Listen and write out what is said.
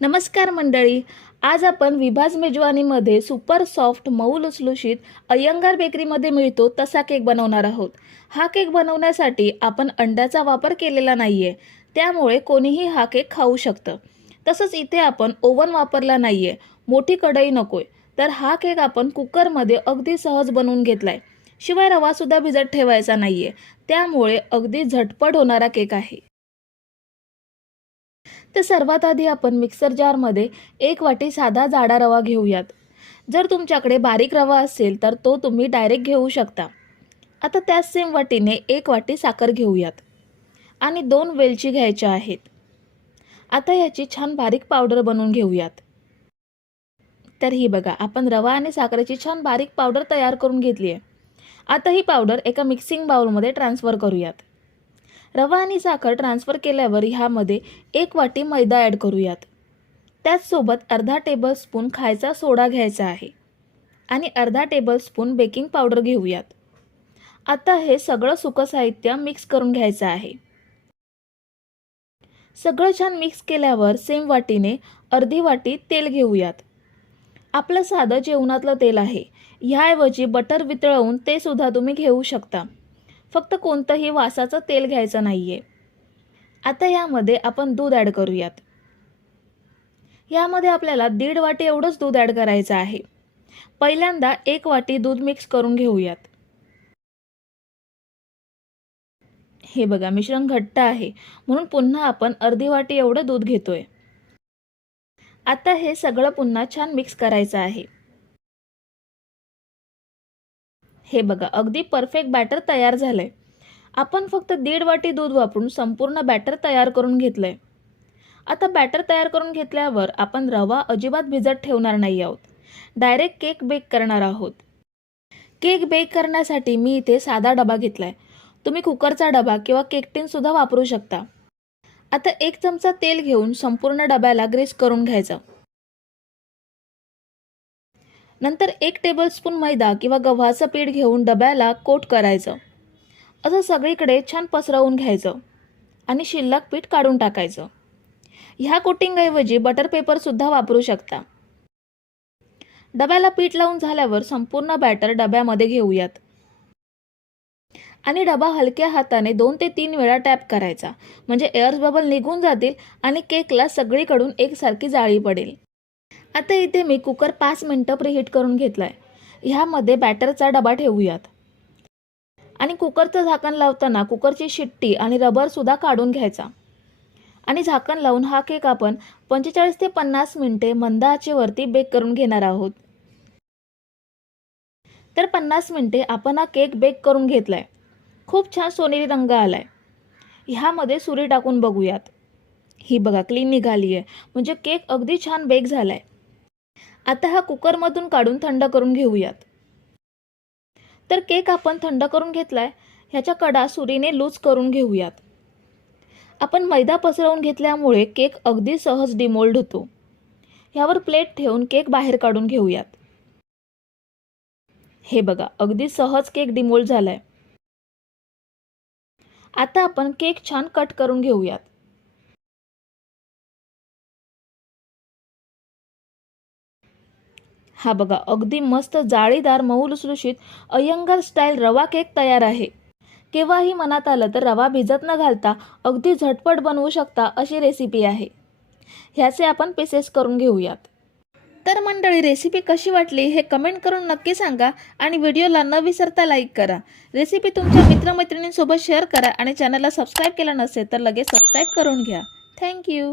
नमस्कार मंडळी, आज आपण विभाज मेजवानीमध्ये सुपर सॉफ्ट मऊ लुसलुशीत अय्यंगार बेकरीमध्ये मिळतो तसा केक बनवणार आहोत। हा केक बनवण्यासाठी आपण अंड्याचा वापर केलेला नाहीये, त्यामुळे कोणीही हा केक खाऊ शकतं। तसंच इथे आपण ओव्हन वापरला नाहीये, मोठी कढई नकोय, तर हा केक आपण कुकरमध्ये अगदी सहज बनवून घेतलाय। शिवाय रवा सुद्धा भिजत ठेवायचा नाहीये, त्यामुळे अगदी झटपट होणारा केक आहे। तर सर्वात आधी आपण मिक्सर जारमध्ये 1 वाटी साधा जाडा रवा घेऊयात। जर तुमच्याकडे बारीक रवा असेल तर तो तुम्ही डायरेक्ट घेऊ शकता। आता त्याच सेम वाटीने 1 वाटी साखर घेऊयात आणि 2 वेलची घ्यायच्या आहेत। आता याची छान बारीक पावडर बनवून घेऊयात। तर ही बघा, आपण रवा आणि साखरेची छान बारीक पावडर तयार करून घेतली आहे। आता ही पावडर एका मिक्सिंग बाउलमध्ये ट्रान्सफर करूयात। रवा आणि साखर ट्रान्सफर केल्यावर ह्यामध्ये 1 वाटी मैदा ॲड करूयात। त्याचसोबत अर्धा टेबलस्पून खायचा सोडा घ्यायचा आहे आणि अर्धा टेबलस्पून बेकिंग पावडर घेऊयात। आता हे सगळं सुकं साहित्य मिक्स करून घ्यायचं आहे। सगळं छान मिक्स केल्यावर सेम वाटीने अर्धी वाटी तेल घेऊयात। आपलं साधं जेवणातलं तेल आहे, ह्याऐवजी बटर वितळवून ते सुद्धा तुम्ही घेऊ शकता। फक्त कोणतंही वासाचं तेल घ्यायचं नाहीये। आता यामध्ये आपण दूध ॲड करूयात। यामध्ये आपल्याला 1.5 वाटी एवढंच दूध ॲड करायचं आहे। पहिल्यांदा 1 वाटी दूध मिक्स करून घेऊयात। हे बघा, मिश्रण घट्ट आहे, म्हणून पुन्हा आपण अर्धी वाटी एवढं दूध घेतोय। आता हे सगळं पुन्हा छान मिक्स करायचं आहे। हे बघा, अगदी परफेक्ट बॅटर तयार झालंय। आपण फक्त 1.5 वाटी दूध वापरून संपूर्ण बॅटर तयार करून घेतलंय। आता बॅटर तयार करून घेतल्यावर आपण रवा अजिबात भिजत ठेवणार नाही आहोत, डायरेक्ट केक बेक करणार आहोत। केक बेक करण्यासाठी मी इथे साधा डबा घेतलाय, तुम्ही कुकरचा डबा किंवा केक टिन सुद्धा वापरू शकता। आता 1 चमचा तेल घेऊन संपूर्ण डब्याला ग्रीस करून घ्यायचं। नंतर 1 टेबलस्पून मैदा किंवा गव्हाचं पीठ घेऊन डब्याला कोट करायचं। असं सगळीकडे छान पसरवून घ्यायचं आणि शिल्लक पीठ काढून टाकायचं। ह्या कोटिंगऐवजी बटर पेपर सुद्धा वापरू शकता। डब्याला पीठ लावून झाल्यावर संपूर्ण बॅटर डब्यामध्ये घेऊयात आणि डबा हलक्या हाताने 2 ते 3 वेळा टॅप करायचा, म्हणजे एअर बबल निघून जातील आणि केकला सगळीकडून एकसारखी जाळी पडेल। आता इथे मी कुकर 5 मिनिटं प्रीहीट करून घेतलाय। ह्यामध्ये बॅटरचा डबा ठेवूयात आणि कुकरचं झाकण लावताना कुकरची शिट्टी आणि रबर सुद्धा काढून घ्यायचा आणि झाकण लावून हा केक आपण 45 ते 50 मिनिटे मंद आचेवरती बेक करून घेणार आहोत। तर 50 मिनिटे आपण हा केक बेक करून घेतलाय। खूप छान सोनेरी रंग आलाय। ह्यामध्ये सुरी टाकून बघूयात। ही बघा, क्लीन निघाली आहे, म्हणजे केक अगदी छान बेक झालाय। आता हा कुकरमधून काढून थंड करून घेऊयात। तर केक आपण थंड करून घेतलाय, ह्याच्या कडा सुरीने लूज करून घेऊयात। आपण मैदा पसरवून घेतल्यामुळे केक अगदी सहज डिमोल्ड होतो। ह्यावर प्लेट ठेवून केक बाहेर काढून घेऊयात। हे बघा, अगदी सहज केक डिमोल्ड झालाय। आता आपण केक छान कट करून घेऊयात। हा बघा, अगदी मस्त जाळीदार मऊ लुसलुशीत अय्यंगार स्टाईल रवा केक तयार आहे। केव्हाही मनात आलं तर रवा भिजत न घालता अगदी झटपट बनवू शकता अशी रेसिपी आहे। ह्याचे आपण पीसेस करून घेऊयात। तर मंडळी, रेसिपी कशी वाटली हे कमेंट करून नक्की सांगा आणि व्हिडिओला न विसरता लाईक करा। रेसिपी तुमच्या मित्रमैत्रिणींसोबत शेअर करा आणि चॅनलला सबस्क्राईब केलं नसेल तर लगेच सबस्क्राईब करून घ्या। थँक्यू।